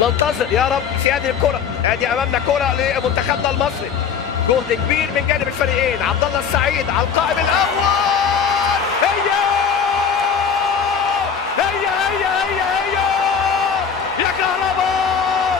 ننتظر يا رب في هذه الكرة. ادي امامنا كرة لمنتخبنا المصري، جهد كبير من جانب الفريقين. عبد الله السعيد على القائم الاول، هي هي هي هي هي يا كهربا،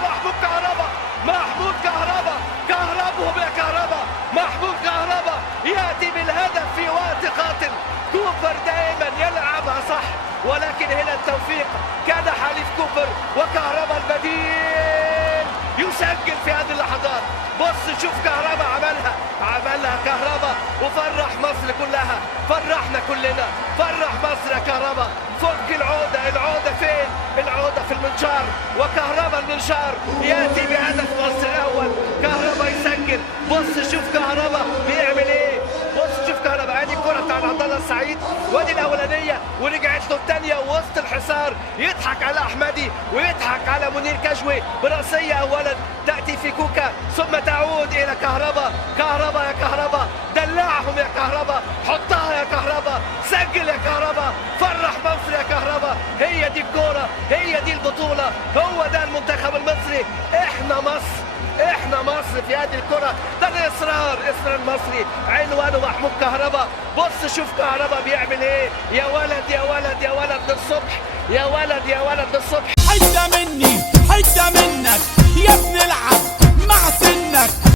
محمود كهربا، محمود كهربا، كهربهم يا كهربا، محمود كهربا ياتي بالهدف في وقت قاتل. كوبر دائما يلعبها صح، ولكن هنا التوفيق كان حليف كوبر، وكهربا البديل يسجل في هذه اللحظات. بص شوف كهربا عملها كهربا وفرح مصر كلها، فرحنا كلنا، فرح مصر يا كهربا. فك العودة فين؟ العودة في المنشار، وكهربا المنشار ياتي بهدف مصر الاول. كهربا يسجل. بص شوف كهربا بيعمل ايه، بص شوف كهربا. ادي الكرة بتاعت عبد الله السعيد، وادي الاولانية ورجعت له الثانية وسط الحصار. يضحك على احمدي ويضحك على منير كجوي براسية اولا تاتي في كوكا ثم تعود الى كهربا. كهربا يا كهربا، دلعهم يا كهربا، حطها يا كهربا، سجل يا كهربا، فرح مصر يا كهربا. هي دي الكورة، هي دي البطولة، هو ده المنتخب المصري. احنا مصر، احنا مصر في هذه الكرة. ده الاصرار المصري، عنوانه محمود كهربا. بص شوف كهربا بيعمل ايه. يا ولد يا ولد يا ولد للصبح، يا ولد يا ولد للصبح. حتة مني حتة منك يا ابن العب مع سنك.